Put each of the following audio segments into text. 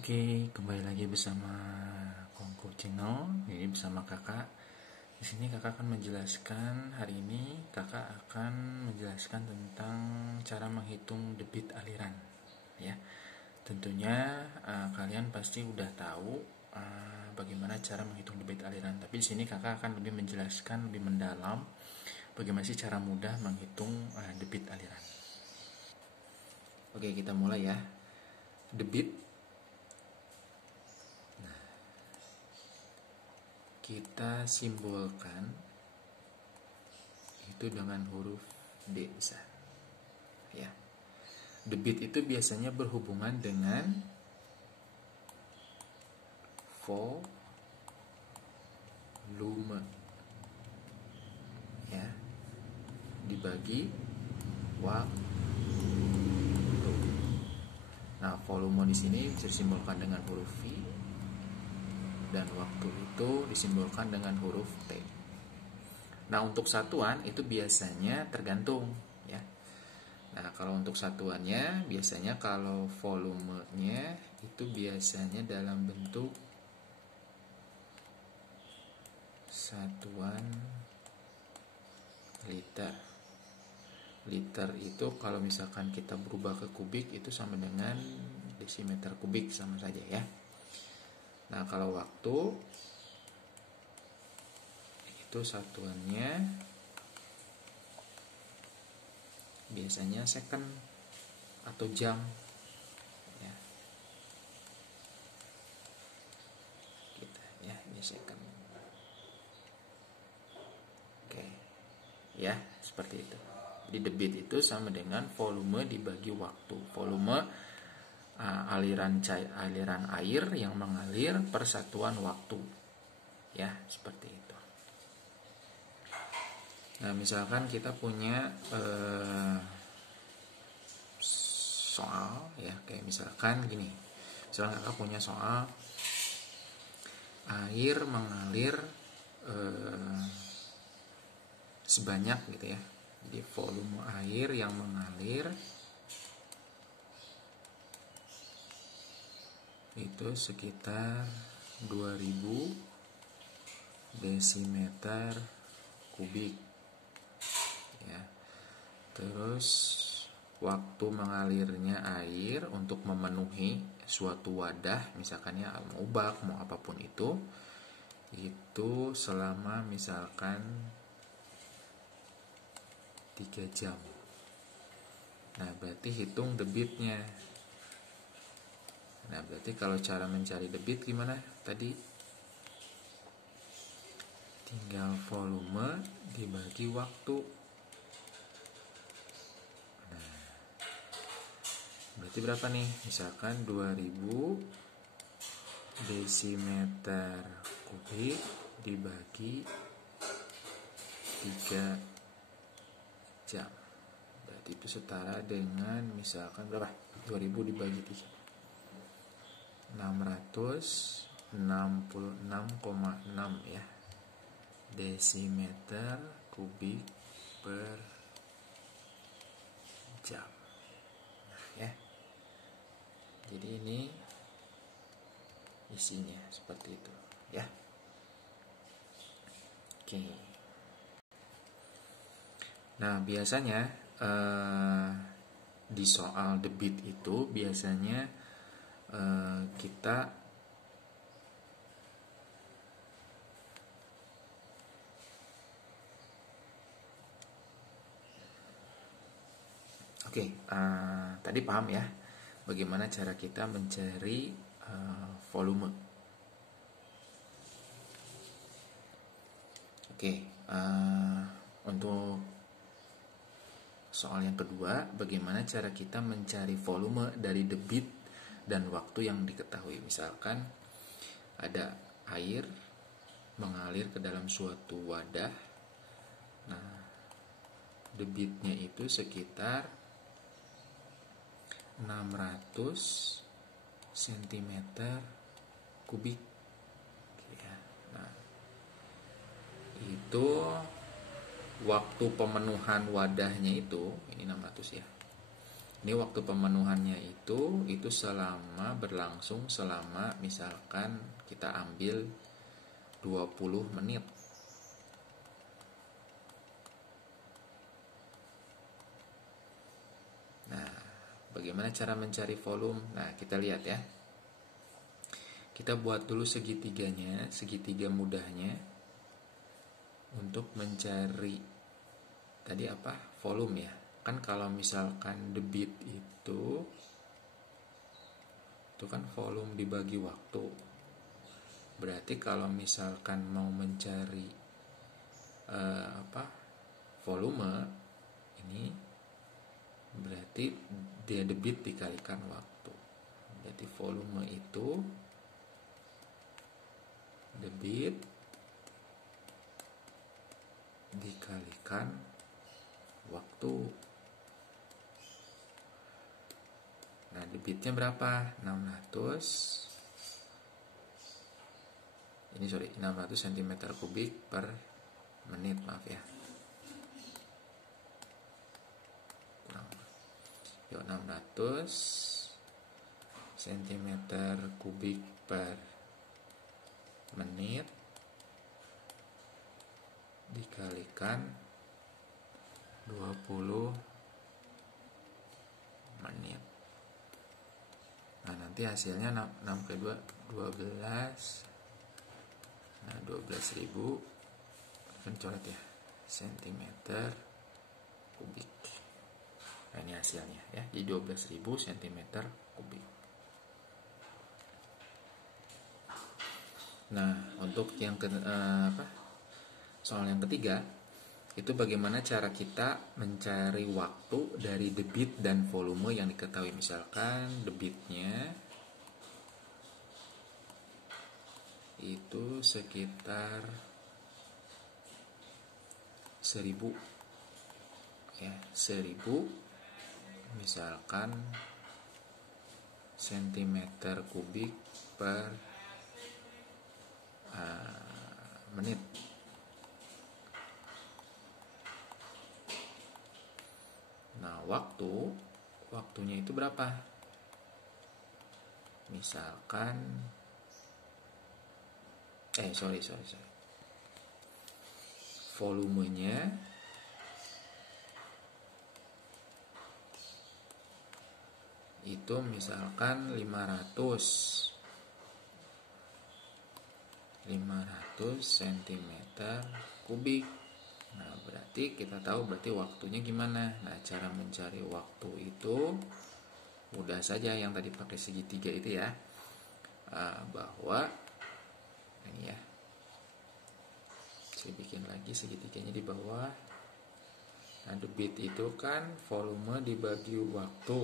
Oke, kembali lagi bersama Kongko Channel. Ini bersama kakak. Di sini kakak akan menjelaskan hari ini. Kakak akan menjelaskan tentang cara menghitung debit aliran. Ya, tentunya kalian pasti udah tahu bagaimana cara menghitung debit aliran. Tapi di sini kakak akan lebih menjelaskan lebih mendalam bagaimana sih cara mudah menghitung debit aliran. Oke, kita mulai ya. Debit kita simbolkan itu dengan huruf D besar. Ya. Debit itu biasanya berhubungan dengan volume. Ya. Dibagi waktu. Nah, volume di sini disimbolkan dengan huruf V dan waktu itu disimbolkan dengan huruf T. Nah, untuk satuan itu biasanya tergantung ya. Nah, kalau untuk satuannya biasanya kalau volumenya itu biasanya dalam bentuk satuan liter. Liter itu kalau misalkan kita berubah ke kubik itu sama dengan desimeter kubik, sama saja ya. Nah, kalau waktu itu satuannya biasanya second atau jam ya. Kita ya, ini second. Oke. Ya, seperti itu. Jadi debit itu sama dengan volume dibagi waktu. Volume aliran air yang mengalir per satuan waktu. Ya, seperti itu. Nah, misalkan kita punya soal ya, kayak misalkan gini. Misalkan kakak punya soal air mengalir sebanyak gitu ya. Jadi volume air yang mengalir itu sekitar 2000 desimeter kubik ya. Terus waktu mengalirnya air untuk memenuhi suatu wadah, misalkan ya mau bak, mau apapun itu selama misalkan 3 jam. Nah, berarti hitung debitnya. Nah, berarti kalau cara mencari debit gimana tadi? Tinggal volume dibagi waktu. Nah, berarti berapa nih? Misalkan 2000 desimeter kubik dibagi 3 jam. Berarti itu setara dengan misalkan berapa? 2000 dibagi 3. 666,6 ya desimeter kubik per jam. Nah, ya. Jadi ini isinya seperti itu ya. Oke. Nah, biasanya di soal debit itu biasanya kita tadi paham ya bagaimana cara kita mencari volume. Untuk soal yang kedua, bagaimana cara kita mencari volume dari debit dan waktu yang diketahui. Misalkan ada air mengalir ke dalam suatu wadah. Nah, debitnya itu sekitar 600 cm kubik ya. Nah, itu waktu pemenuhan wadahnya itu ini 600 ya. Ini waktu pemenuhannya itu selama berlangsung selama misalkan kita ambil 20 menit. Nah, bagaimana cara mencari volume? Nah, kita lihat ya. Kita buat dulu segitiganya, segitiga mudahnya untuk mencari tadi apa? Volume ya. Kan kalau misalkan debit itu kan volume dibagi waktu. Berarti kalau misalkan mau mencari volume ini berarti dia debit dikalikan waktu. Berarti volume itu debit dikalikan waktu. Nah, debitnya berapa? 600 cm kubik per menit, maaf ya. Yuk, 600 cm kubik per menit dikalikan 20 menit. Nah, nanti hasilnya 6 kali 2 12. Nah, 12.000 kan coret ya, cm kubik. Nah, ini hasilnya ya, di 12.000 cm kubik. Nah, untuk yang soal yang ketiga itu bagaimana cara kita mencari waktu dari debit dan volume yang diketahui. Misalkan debitnya itu sekitar 1000 ya, 1000 misalkan cm kubik per menit. Nah, waktunya itu berapa? Misalkan volumenya itu misalkan 500 cm kubik. Nah, berarti kita tahu berarti waktunya gimana. Nah, cara mencari waktu itu mudah saja, yang tadi pakai segitiga itu ya. Bahwa ini ya, saya bikin lagi segitiganya di bawah. Nah, debit itu kan volume dibagi waktu.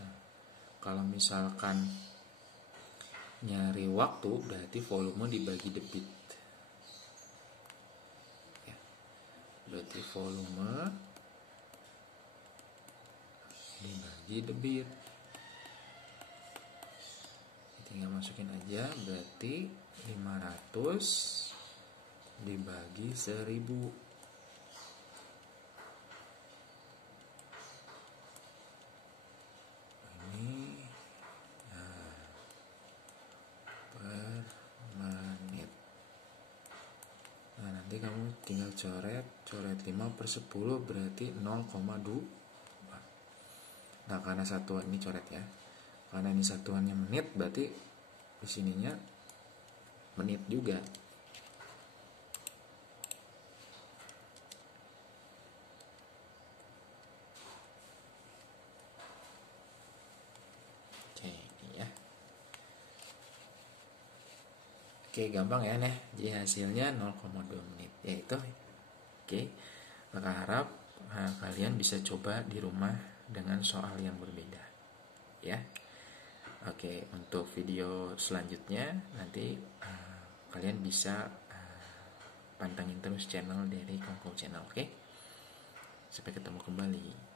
Nah, kalau misalkan nyari waktu berarti volume dibagi debit ya. Berarti volume dibagi debit, tinggal masukin aja. Berarti 500 dibagi 1000. Nanti kamu tinggal coret 5/10 berarti 0,2. Nah, karena satuan ini coret ya, karena ini satuannya menit, berarti di sininya menit juga. Oke, ini ya. Oke, gampang ya nih. Jadi hasilnya 0,2 menit yaitu. Oke, maka harap kalian bisa coba di rumah dengan soal yang berbeda ya. Oke, untuk video selanjutnya nanti kalian bisa pantengin terus channel dari Kongko Channel. Oke, sampai ketemu kembali.